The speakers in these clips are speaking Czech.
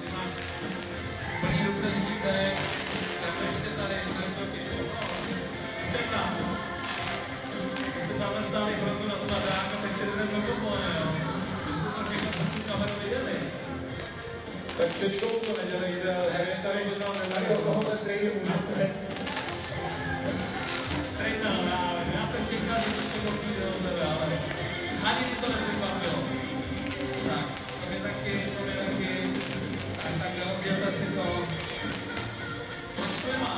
Ty máš plný ruce lidítek, tak ještě tady, zroky. Četná. Jste tamhle stáli chvilku na sladák a teď si jdeme do kopole, jo. Jste to všechno tu kameru viděli. Tak před školou to nedělejte, ale hereš tady možná nezají o tohohle strejně může se. Strejtná, já jsem čekal, že to všechno přijde do sebe, ale ani si to nepřekvapilo. Tak, to je taky. Tak rozdělte si to. Počkej má.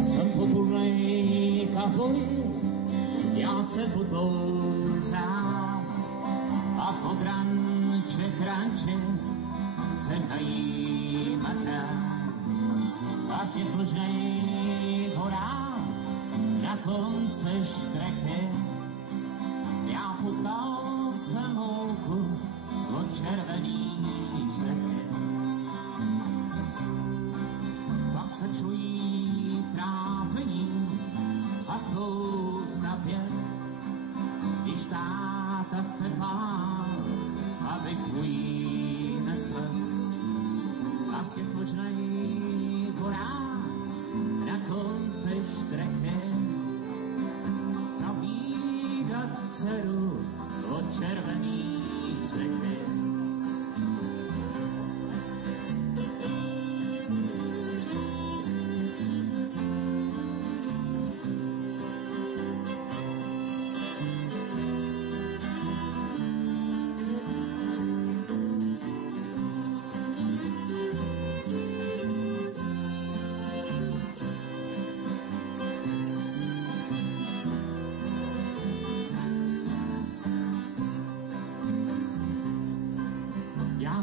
Jsem potulnej kaboj, já se potouchám a pod ranče kranče se najímat rád. A v těch vlžných horách na konce štreke já potkal jsem holku od červený řeke. Pak se čují trápení a spousta pět, když táta se bál, abych ují nesl. A v těch možných horách na konce štreke navídat dceru od červený řeke.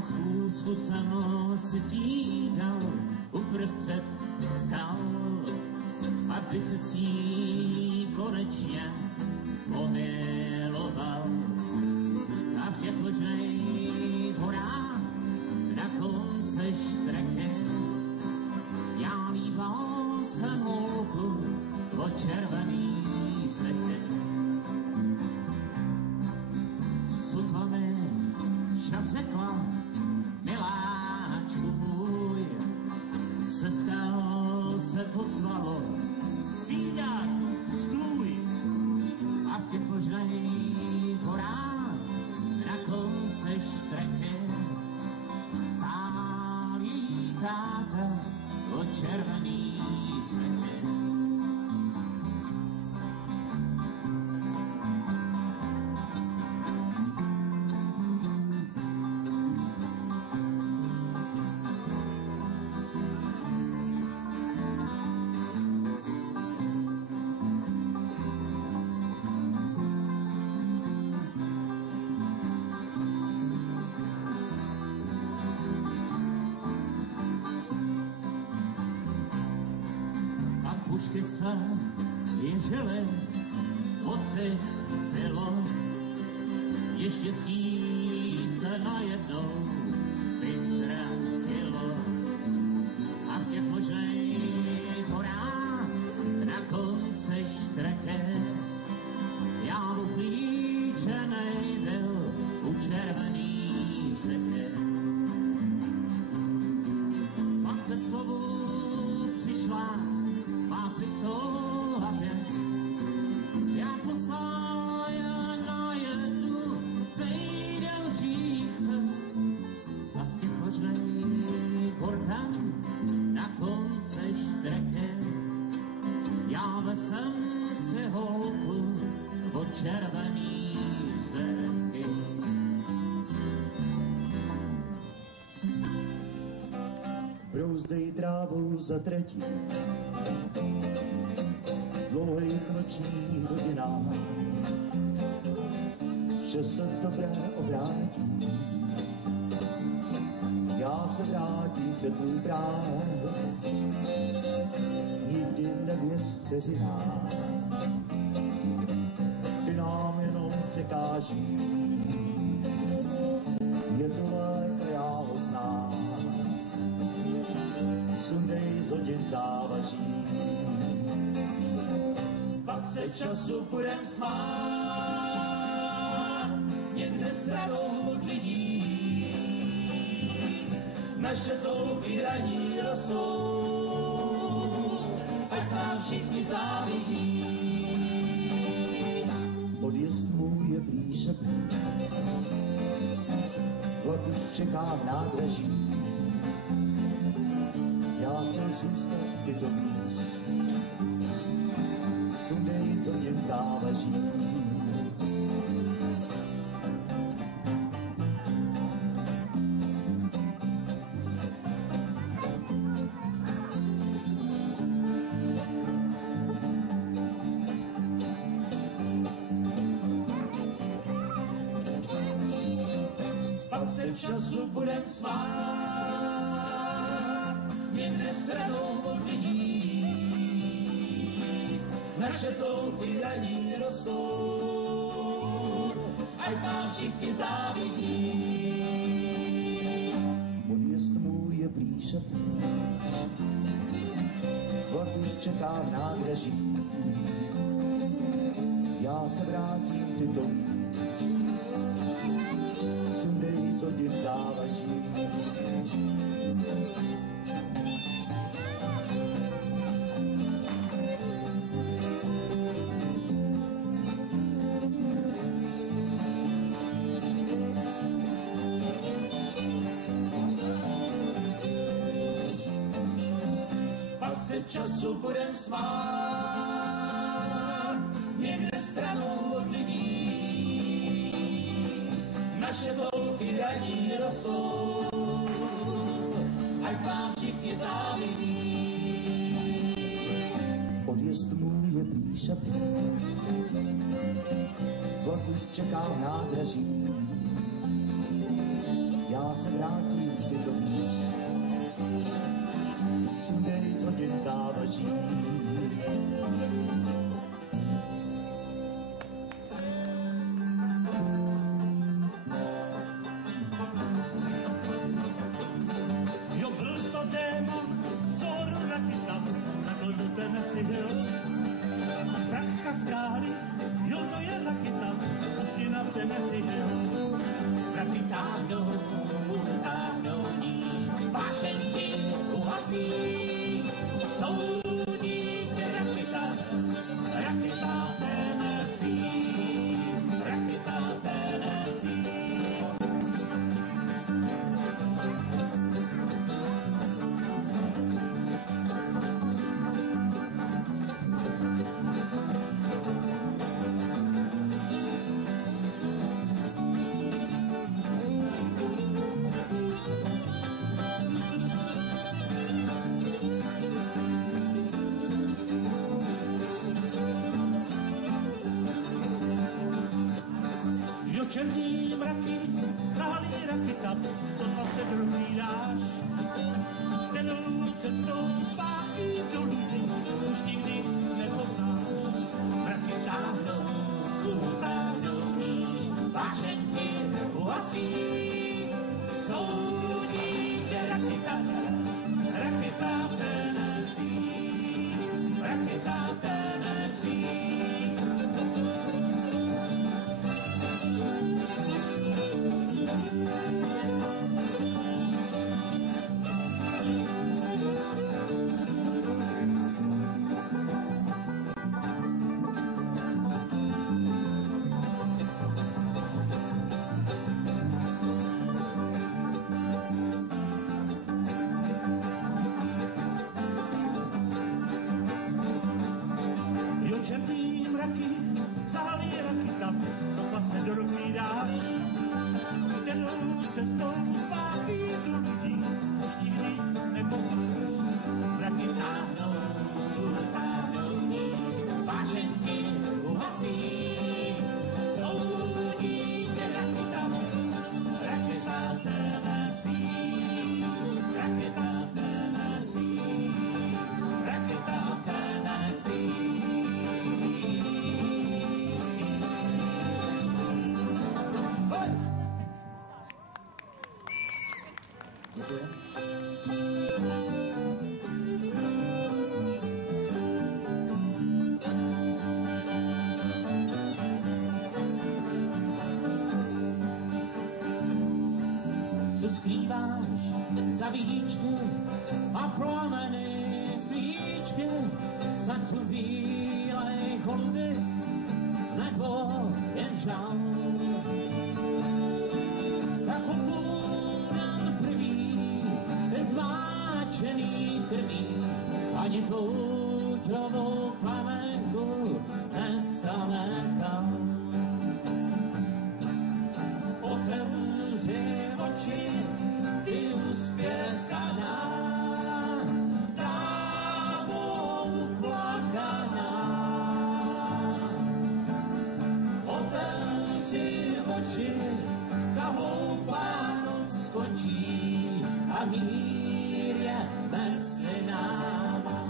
Schůzku jsem si snídal uprostřed skal, aby se s ní konečně pomiloval. A v těch vlžných horách na konce štreke já líbal jsem holku od červený řeke. Sotva mi však řekla, miláčku můj, se skal se pozvalo, výdar, stůj. A v těch možných horách na konce štreke stál její táta od červený řeke. Pušky se ježely, moci bylo, ještě sní se najednou vytratilo. A v těch možných horách na konce štreke já uklíčenej byl u červený řeke. Pak ke slovu přišla má pistol a pěst, já poslal jen na jednu z nejdelších cest. A z těch možných hor tam na konce štreke já vesem si holku od červený řeky. Brouzdej trávou za tretí, dlouhých nočních hodinách, vše se dobré obrátí. Já se vrátím před tvůj práh, nikdy nevěř vteřinám. Ty nám jenom překáží, je to lék a já ho znám. Sundej z hodin závaží, se času budem smát, někde stranou od lidí. Naše touhy raní rosou, ať nám všichni závidí. Odjezd můj je blíž a blíž, vlak už čeká v nádraží. Já chtěl zůstat, ty to víš, sundej z oděn závaží. Pak se času budem smát, někde stranou od lidí. Naše touhy raní rostou, ať nám všichni závidí. Odjezd můj je blíž a blíž, vlak už čeká v nádraží. Já se vrátím, ty to víš, sundej z oděn závaží. Pak se času budem smát, někde stranou od lidí. Naše touhy raní rostou, ať vám všichni závidí. Odjezd můj je blíž a blíž, vlak už čeká v nádraží. Já se vrátím, ty to víš, sundej z oděn závaží. Jo, byl to démon, co ruda chytal, takhle do Tennessee Hill. Prach kaskády, jo, to je Rakyta, prostě na Tennessee Hill. Rakytáno, níž, vášenky uhasí, soudí tě Rakyta, Rakyta Tennessee, Rakyta Tennessee. Jo, černý mraky, zálí Rakyta, co 20 dáš. Ten cestou zpátky do lidí už nikdy nepoznáš. Rakytáno, níž, vášenky uhasí, soudí tě Rakyta, Rakyta Tennessee, Rakyta Tennessee. zpíváš za víčky a plameny svíčky, za tu bílej holubis nebo jen žal. Tak upůjdem první, ten zmáčený krví, ani kouťovou plamenku nezametkal. Otevři oči, ty uspěchaná, dávou plakaná. Otevři oči, ta hloupá noc skončí a mír je mezi náma.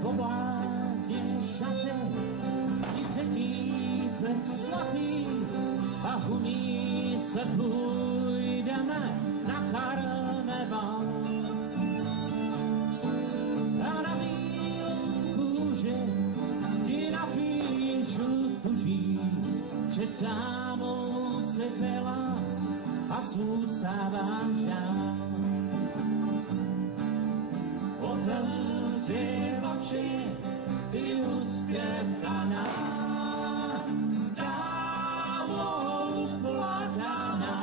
V oblátě šaty, tisícek svatý a humí se půjdeme na karneval. A na bílou kůži ti napíšu tuží, že dámou si byla a zůstáváš dál. Otevři oči, ty uspěchaná, dávou plakaná.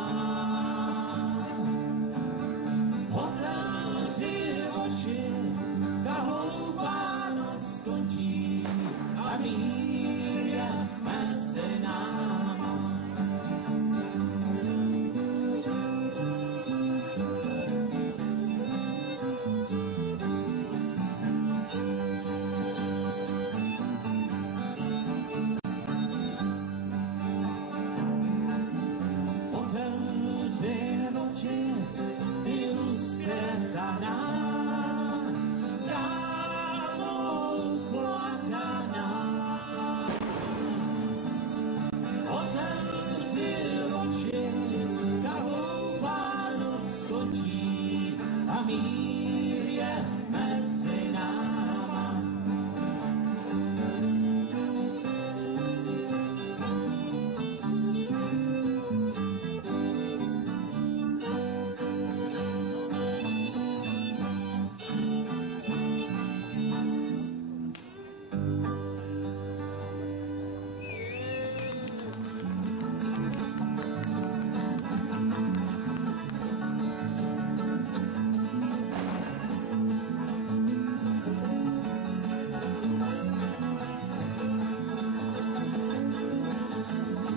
Otevři oči, ta hloupá noc skončí a mír je mezi náma. Ty uspěchaná, dávou plakaná. Otevři oči, ta hloupá noc skončí a mír je mezi náma.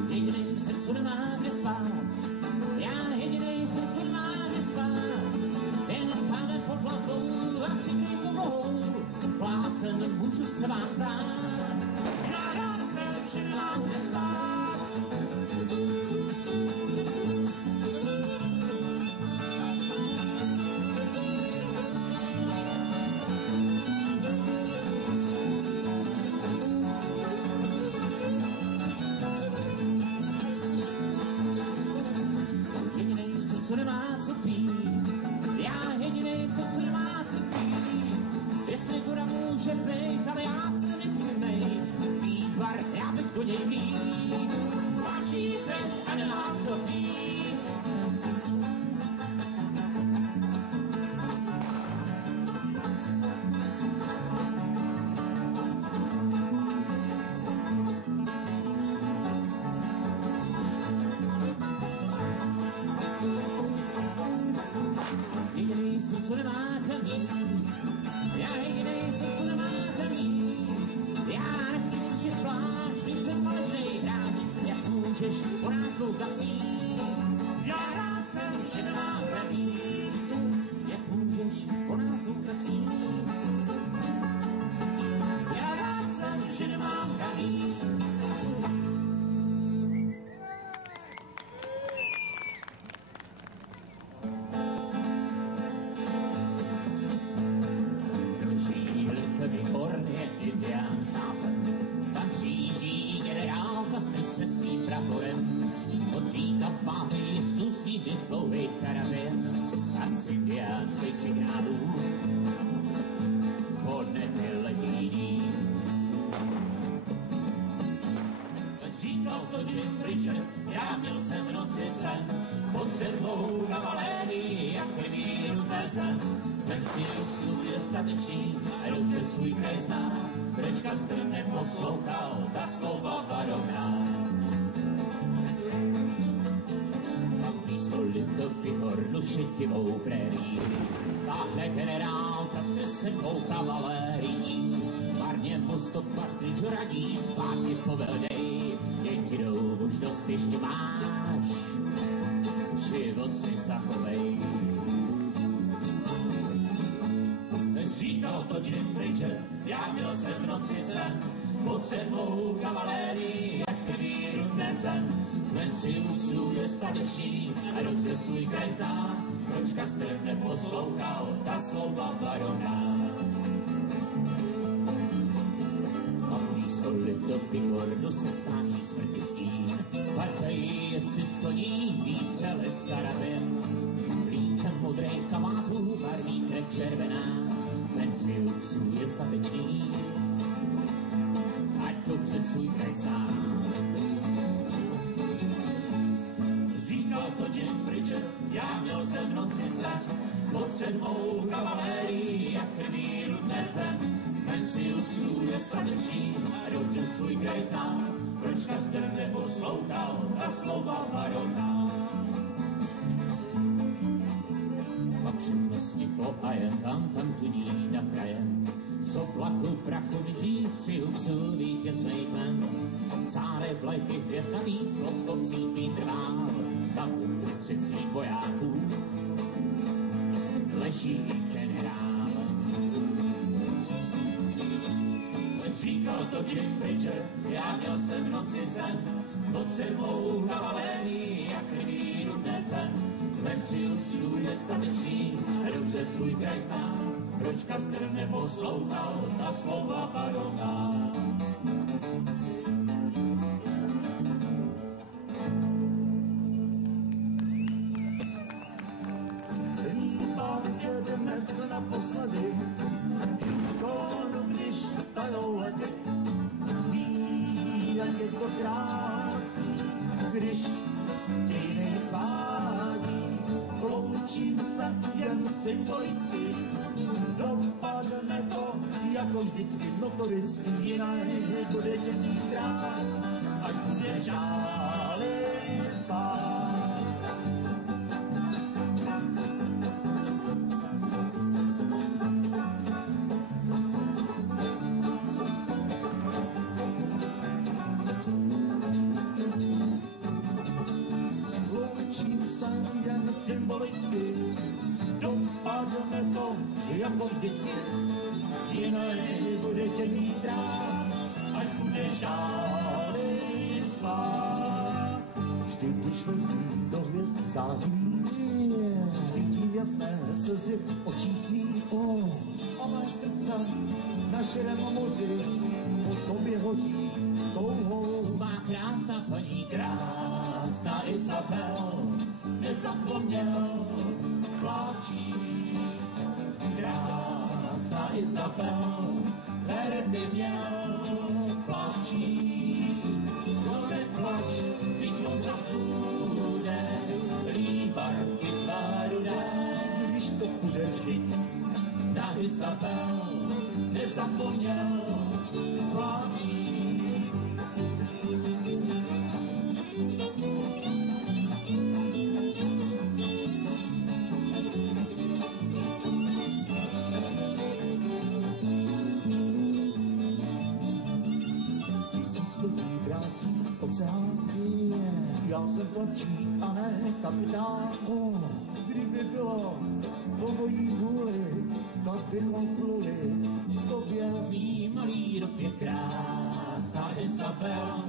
Jedinej jsem, co nemá kde spát, já jedinej jsem, co nemá kde spát, jen padne pod hlavou a přikryt mohou, plásem můžu se vám zdát, já rád jsem, že nemám kde spát. Co nemá co pít, já jedinej jsem, co nemá co pít. Jestli voda může být, ale já se nechci mít. Vývar, já bych do něj mít. Plačí se a nemá co pít. Jedinej jsem, co nemá kamí, já jedinej jsem, co nemá kamí. Já nechci slyšet pláč, když jsem falešnej hráč, jak můžeš po nás loukasí. Já rád jsem, že nemá kamí, jak můžeš po nás loukasí. Já rád jsem, že nemám kamí. Výborně indiánská jsem, tam kříží generálka s se svým praporem. Od víka páty Jezus jí vyplouvej já měl jsem v noci sen, pod sedmou kavalérii, jak krví rudé zem. Ten si usuje statečí a dobře svůj kraj zná, Brečka strne poslouchal ta slova barovná. Blízko Litopy hornu šetivou prérii, táhne generálka s pesenkou kavalérií. Marně mu stoplatky žradí, zpátky povedej, jedinou možnost ještě máš, život si zachovej. Říkal to Jim Bridger, já měl jsem v noci sen, pod sedmou kavalérii, jak krví rudé zem. Menciusů je stateční a dobře svůj kraj zná, proč Kastr neposlouchal ta slova barovná. A blízko Litopy hornu se stáží smrti stín, partají jestli skoní výstřely z karabin. Lícem modrých kamátů barví krev červená, Menciusů je statečný, ať dobře svůj kraj zná. Říkal to Jim Bridger, já měl jsem v noci sen, pod sedmou kavalérii, jak krví rudé zem. Menciusů je statečný, a dobře svůj kraj zná, proč Kastr neposlouchal ta slova barovná. Pak všechno sticho a jen tam tuní nad krajem, co plaku prachu mizí si usů vítěznej kmen. Cáre vlajky hvězdatých v kopcích vytrval, tam uprostřed svých vojáků leží generál. Říkal to Jim Bridger, já měl jsem v noci sen, pod sedmou kavalérii, jak krví rudé zem. Menciusů je statečný a dobře svůj kraj zná, proč Kastr neposlouchal ta slova barovná. Líbám tě dnes naposledy, výkonu, když tajou lety. Ví, jak je to krásný, když ti nejsvádí. Loučím se jen symbolicky, dopadne to jako vždycky, notoricky, jinak bude tě mít rád, až bude žály spát. Loučím se jen symbolicky, dopadne to jako vždycky, jinak bude tě mít rád, až budeš dále spát. Vždy, když letí do hvězd září, vidím jasné slzy v očích tvých. A mé srdce na širém moři po tobě hoří touhou. Má krása, paní krásná Izabel, nezapomněl pláčí. Krásná Izabel, verdy měl pláčí. No neplač, teď on zas bude, líbarky tvarudé. Když to bude vždyť, Na Izabel nezapomněl pláčí. tisícletí krásí oceán. Já jsem plavčík a ne kapitán. Kdyby bylo po mojí vůli, tak bychom pluli k tobě. Mý malý rok je krásná Izabel,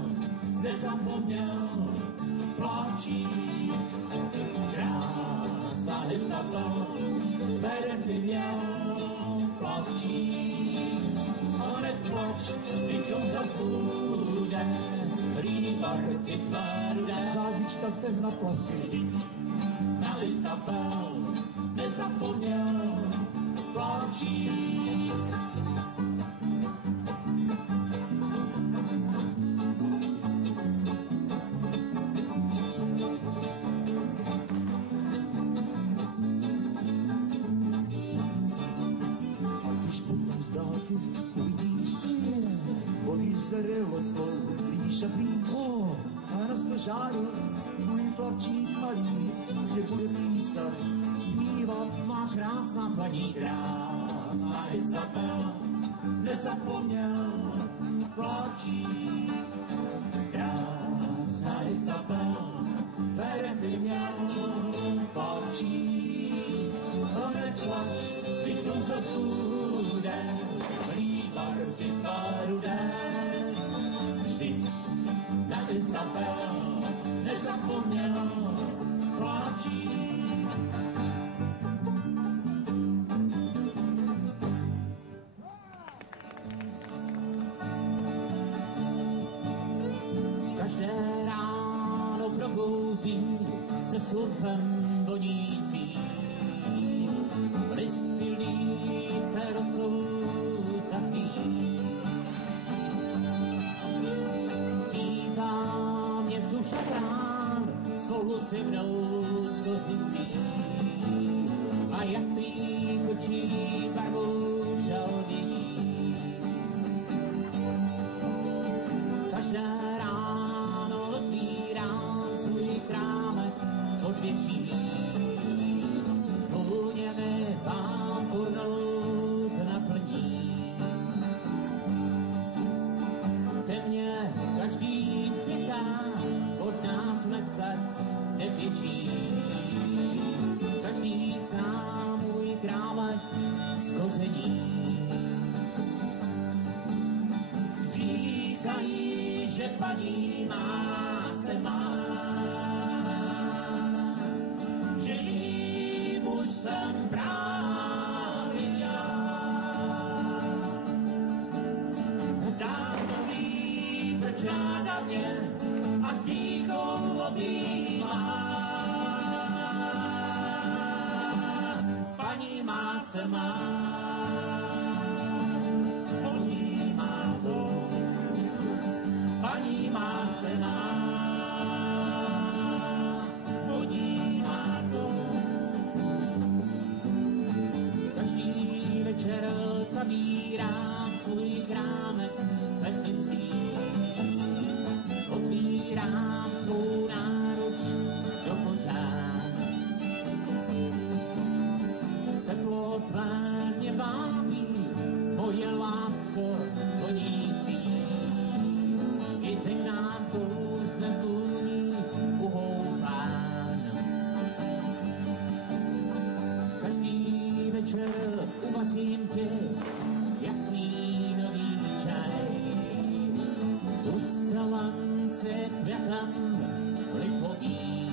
nezapomněl pláčí. Krásná Izabel, verdy měl pláčí. A neplač, teď on zas bude, líbarky tvarudé. Zádička jste na plavky, Na Izabel nezapomněl pláčí. taky uvidíš. Povíš zrelo blíž a blíž. A na stožáru tvůj plavčík malý tě bude písat, zpívat. Má krásná paní, krásná Izabel, nezapomněl plavčík. Krásná Izabel, bere by měl plavčík. A neplač, ty slunce zbude, líbar ty rudé. Vždyť na Izabel nezapomněl plavčík. Každé ráno probouzí se sluncem vonící. Listy líce rosou zachý. Vítá mě tu šafrán spolu se mnou s kozicí. A jastrý kočí barvou žalvění. Každé ráno otvírám svůj krámek pod věží. Vůně mi vám kurnout naplní. Ke mně každý spěchá, od nás nechat neběží. Každý zná můj krámek z koření. Říkají, že paní má se má, že jí muž jsem právě já. Dávno ví, proč ráda mě a s píchou objímá. Paní má se má, paní má to, paní má se má, paní má to. Každý večer zavírám svůj krámek letnicí. Otvírám svou náruč do pořád. Teplo tvé mě vábí, moje lásko vonící. I teď nám kouzne vůní uhoupán. Každý večer uvařím tě jasný nový čaj. Ustalam se květem lipovým.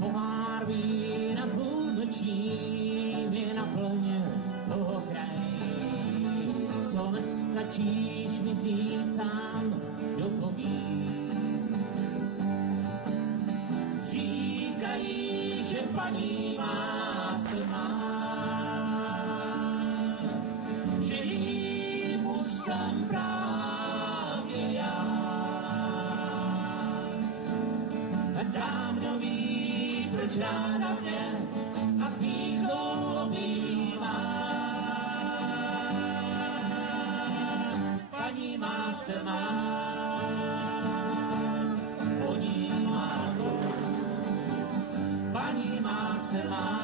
Pohár vína půlnoční mě naplně toho kraj. Co nestačíš mi říct sám, dopovím. Říkají, že paní má se má, že jí musím právě já. Dávno ví, proč ráda mě a s píchou objímá. Paní má se má, paní má to, paní má se má,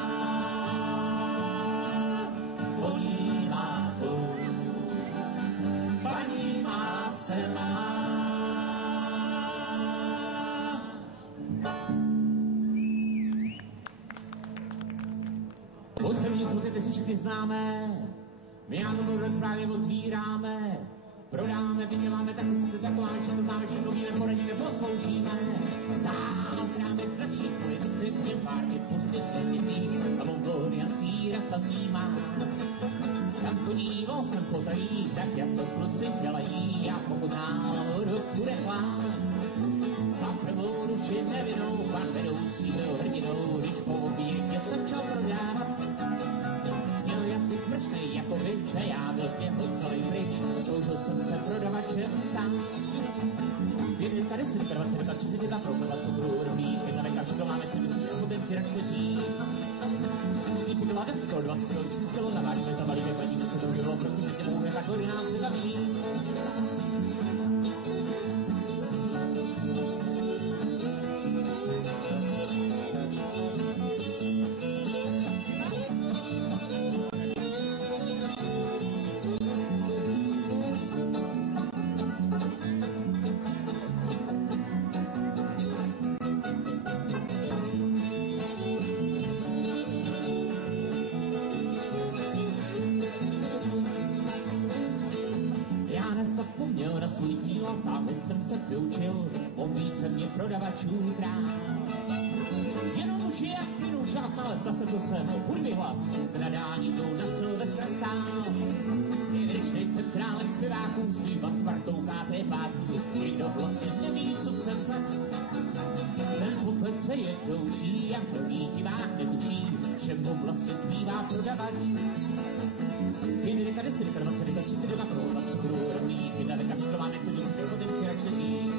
paní má to, paní má se má. Otevřít musíte si všichni známe, my Anonu právě otvíráme. Prodáme, vyděláme, takováme, všechno známe, všechno víme, poradíme, posloužíme. Stál krámek dračí, pojďme si v něm párky, pustit svěžnicí, a Mongolia síra stavní má. Tam podíval jsem potají, tak jak to kluci dělají, a pokud náhodou bude chlán. A prvou duši nevinou, pan vedoucí byl hrdinou, když po obědě začal prodávat. Měl jazyk mršnej jako byč, že já byl z něho celý pryč, toužil jsem se prodavačem stát. 1, 10, 20, 32, proukovat cukru, rohlík, 1 veka, všechno máme celý a potenci račte říct. 4 kg, 10 kg, 20 kg, 40 kg, navážíme za hory nás nebaví. Zapomněl na svůj cíl a sám jsem se vyučil, omít se mě prodavačů král. Jenom už je jak plynul čas, ale zase to jsem hudby hlas, z nadání jdou na Silvestra stál. I když nejsem králem zpěváků, zpívat s Martou KT pátí, někdo vlastně neví, co jsem za. Ten pokles přeje douší a plný divák netuší, že mu vlastně zpívá prodavač. Jen deka 10, deka 20, deka 30, deka 20, cukru, rohlík, jedna deka čeklová, nechce víc, potenci radši neříct.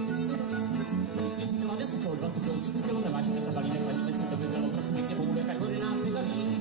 4 kg 10, 20 kg, 30 kg, nevážíme se, balíme, hladíme se, to by bylo prostě pěkně bohu, tak hory nás nebaví.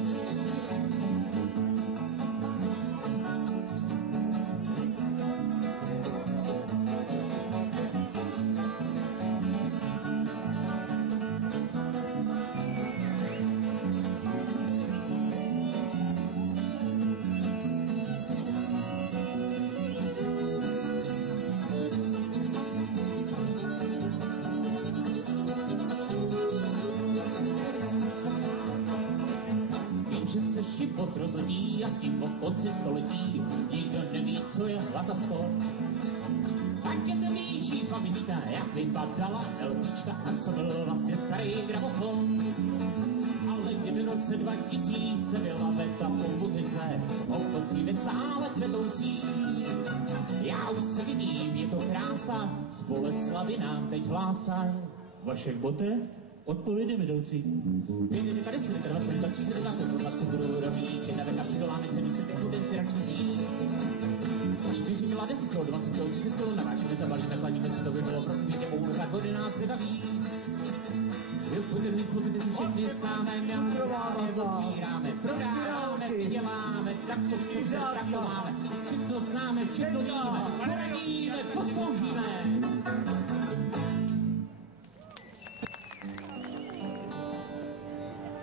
Že se život rozhodí a s tím po konci století nikdo neví, co je hlad a skor. Ať je to výší babička, jak vypadala LPčka a co byl vlastně starý gramofon. Ale kdyby v roce 2000 byla veta po muzice, okotlivě stále kvetoucí. Já už se vidím, je to krása, z Boleslavy nám teď hlásá. Vašek Bote? Odpovědi vedoucí. 5 deka 10, deka 20, deka 30, deka 20 budou rohlík, jedna deka přidoláme cenu si těch potenci radši říct. 4 kg 10 kg, 20 kg, 30 kg, navážíme, zabalíme, chladíme se, to by bylo prosím pěkně bohu, tak hory nás nebaví. Podrvých pozity si všechny stáme, neantrováme, odpíráme, prodáváme, děláme, tak co chceme, tak to máme. Všechno známe, všechno víme, poradíme, posloužíme.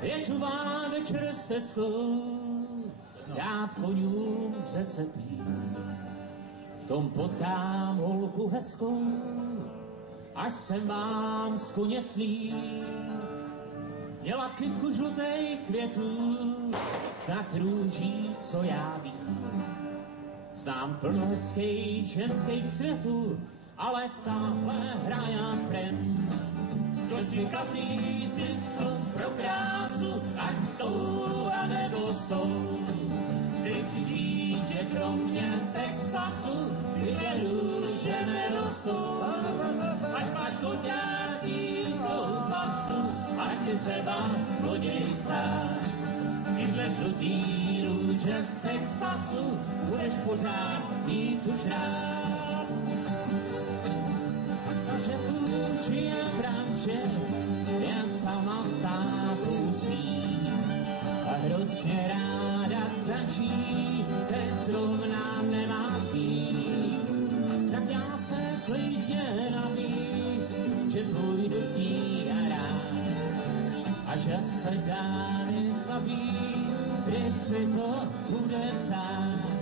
Je tu večer z Tesco, dát koňům v řece pít. V tom potkám holku hezkou, až se mám z koně slít. Měla kytku žlutých květů, snad růží, co já vím. Znám plno hezkých ženských světů, ale tahle hraja prem. Kdo si kazí smysl pro krásu, ať s tou a nebo s tou. Ty si žít, že kromě Texasu tyhle růže nerostou. Ať máš koťátý soupasu, ať si třeba zloděj stát. Tyhle žlutý růže z Texasu budeš pořád mít už rád. Že tu žije branče, jen sama státu svý. A hrozně ráda tančí, teď zrovna nemá svý. Tak já se klidně naví, že půjdu s ní na rád. A že se dány zabí, kdy si to bude přát.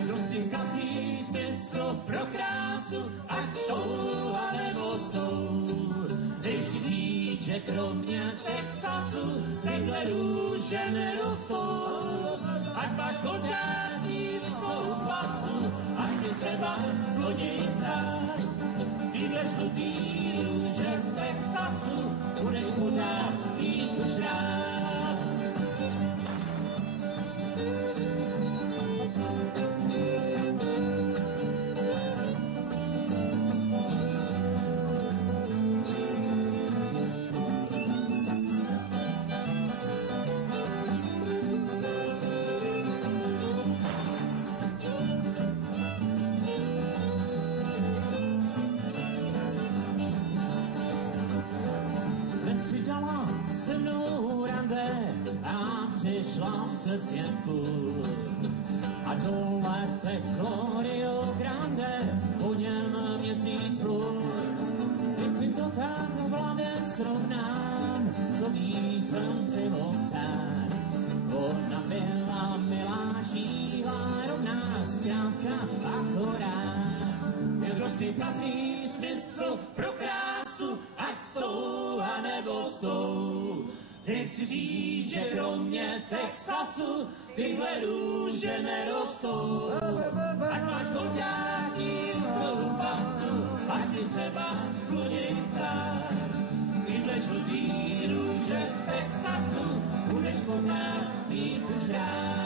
Kdo si kazí smysl pro krásu, ať s tou a nebo s tou. Dej si říct, že kromě Texasu tyhle růže nerostou. Ať máš koťátý soupasu, ať je třeba zloděj stát. Tyhle žlutý růže z Texasu budeš pořád mít už rád. Se mnou rande a přišla přes jenku a dole teklo si kazí smysl pro krásu, ať s tou a nebo s tou. Nechci říct, že kromě Texasu tyhle růže nerostou. Ať máš golďáky z pasu, ať si třeba zloděj stát. Tyhle žlutý růže z Texasu budeš pořád mít už rád.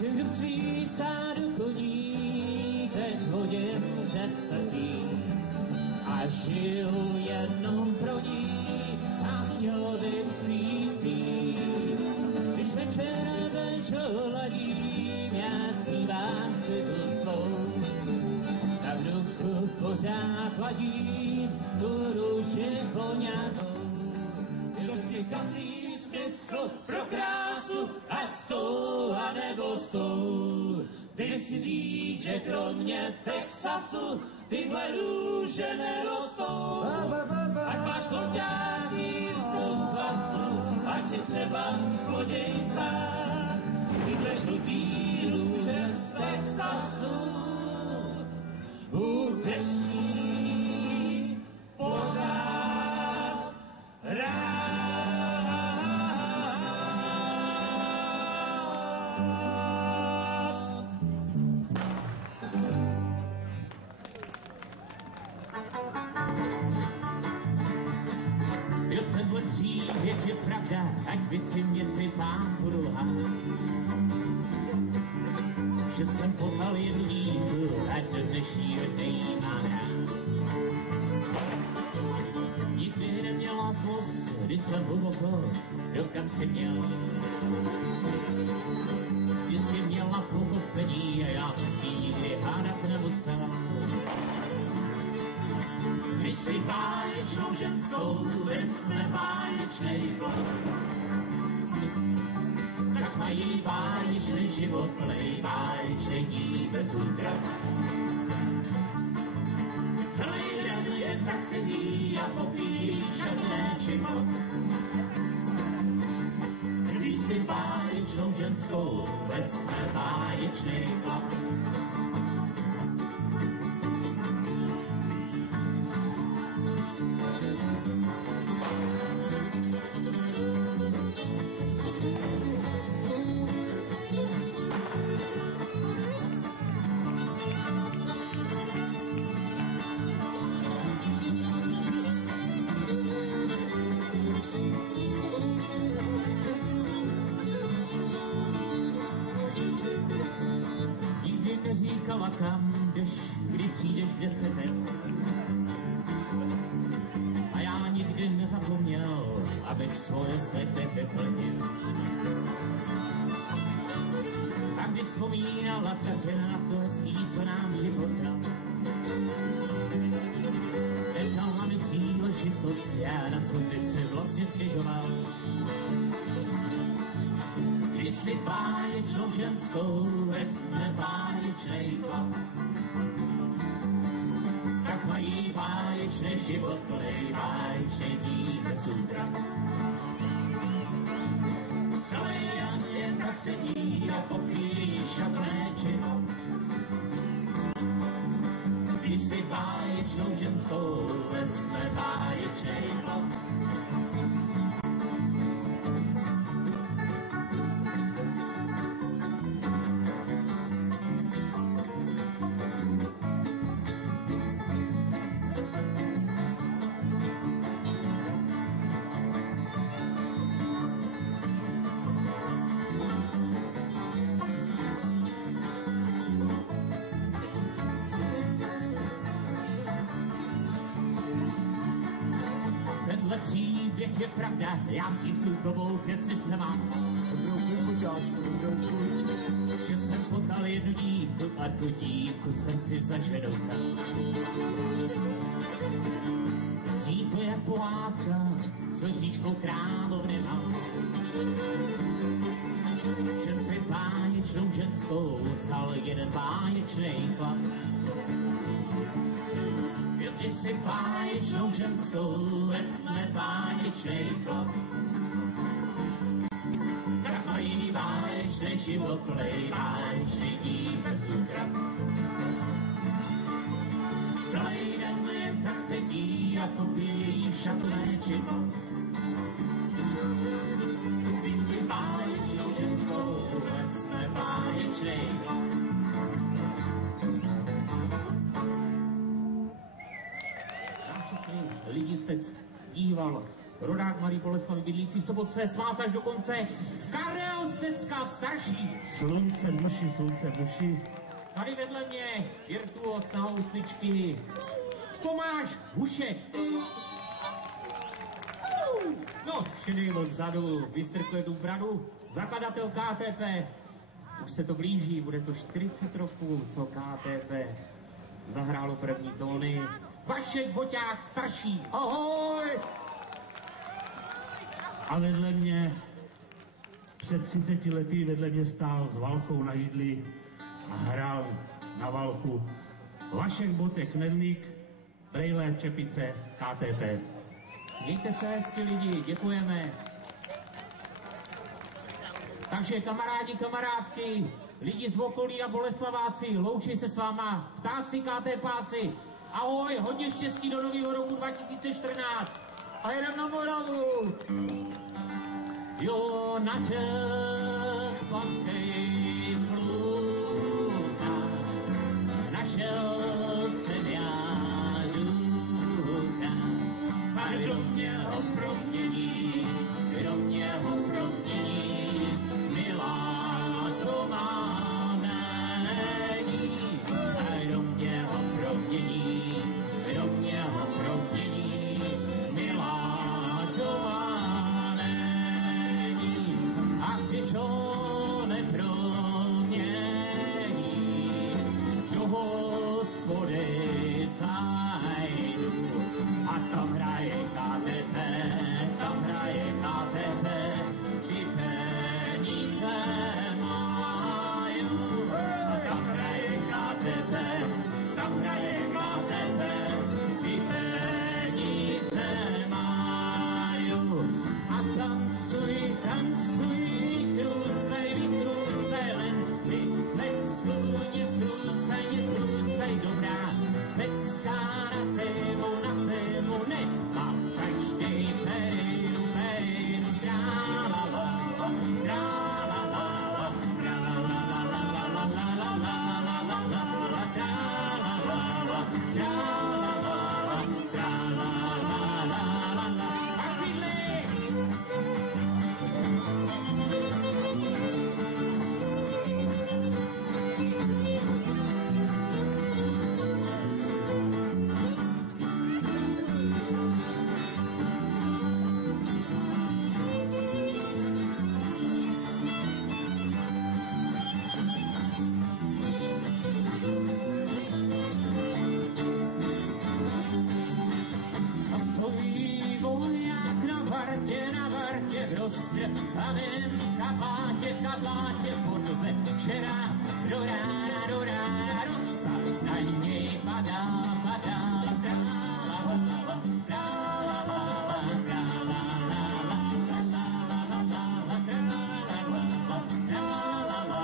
Čudu svý stádu koní, teď hodím před srdí a žiju jenom pro ní a chtěl bych si jí vzít. Když večer ladím, já zpívám si tu svou, tak v duchu pořád hladím tu růži voňavou. Kdo si kazí smysl pro krásu, ať s tou a nebo s tou. Dej si říct, že kromě Texasu tyhle růže nerostou. Ať máš golďáky z souhlasu, ať si třeba zloděj stát. Tyhle žlutý růže z Texasu budeš mít pořád rád. Příběh je pravda, ať by si mě si pán budu lhát. Že jsem potkal jednu dívku a do dnešního dne jí mám rád. Nikdy neměla zlost, když jsem hluboko, dokam si měl. Vždycky měla pochopení a já se s ní nikdy hádat nemusel. Když si báječnou ženskou vezme báječnej chlap, tak mají báječný život, plnej báječnej dní bez útra. Celý den jen tak sedí a popíjí žádné život. Když si báječnou ženskou vezme báječnej chlap, říkala kam jdeš, kdy přijdeš, kde se ven. A já nikdy nezapomněl, abych svoje sliby vyplnil. A když vzpomínala, tak jen na to hezký, co nám život dal. Nedala mi příležitost, já na co bych si vlastně stěžoval. Když si báječnou ženskou vezme báječnej chlap, tak mají báječný život, plnej báječnej dní bez útra. Celý den jen tak sedí a popíjí šatrné čino. Když si báječnou ženskou vezme báječnej chlap, příběh je pravda, já s tím soukovou, jestli se mám. Že jsem potkal jednu dívku a tu dívku jsem si za ženou vzal. Zní to jak pohádka, co říškou královny mám. Že si báječnou ženskou vzal jeden báječnej chlap. Když si báječnou ženskou vezme báječnej chlap, tak mají báječnej život plnej báječný bez ukrad. Celý den jen tak sedí a popíjí šatné čidlo. Když si báječnou ženskou vezme báječnej chlap. Lidi se díval, rodák Malý Boleslavy bydlící v Sobotce, smál až do konce. Karel Seska starší. Slunce v duši. Tady vedle mě virtuos na housličky Tomáš Hušek. No, šedej od vzadu, vystrkuje tu bradu, zakladatel KTP. Už se to blíží, bude to 40 roků, co KTP zahrálo první tóny. Vašek Boťák starší. Ahoj! A vedle mě, před 30 lety vedle mě stál s valchou na židli a hrál na valchu Vašek Botek Knedlík, brejle, čepice, KTP. Mějte se hezky lidi, děkujeme. Takže kamarádi, kamarádky, lidi z okolí a Boleslaváci, loučí se s váma, ptáci, KTPáci. Ahoj, hodně štěstí do nového roku 2014. A jedem na Moravu! Jo, na těch panských plůkách našel jsem já ducha. A kdo mě ho promění, milá to má není. A kdo mě ho promění, milá to má není. A když ho nepromění, do hospody zajdu. A tam hraje KTP, ty peníze majú. A tam hraje KTP, ty peníze majú. A tancuj, vykrúcej, len ty pecku nezrúcej, dobrá. Pecka na zemu, nemám každej pejnu, tra-la-la-la, tra-la-la-la, tra-la-la-la, tra-la-la-la, tra-la-la-la. A chvíli! A stojí voják na vartě v rozkře a ven kabátě pod večera do rána, rosa na něj padá, tra-la-la-la, tra-la-la-la, tra-la-la-la, tra-la-la-la, tra-la-la-la, tra-la-la-la.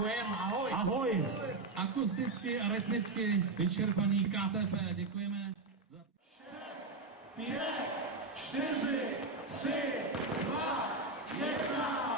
Děkujeme, ahoj. Ahoj. Akusticky a rytmicky vyčerpaný KTP. Děkujeme. 5, 4, 3, 2, 1.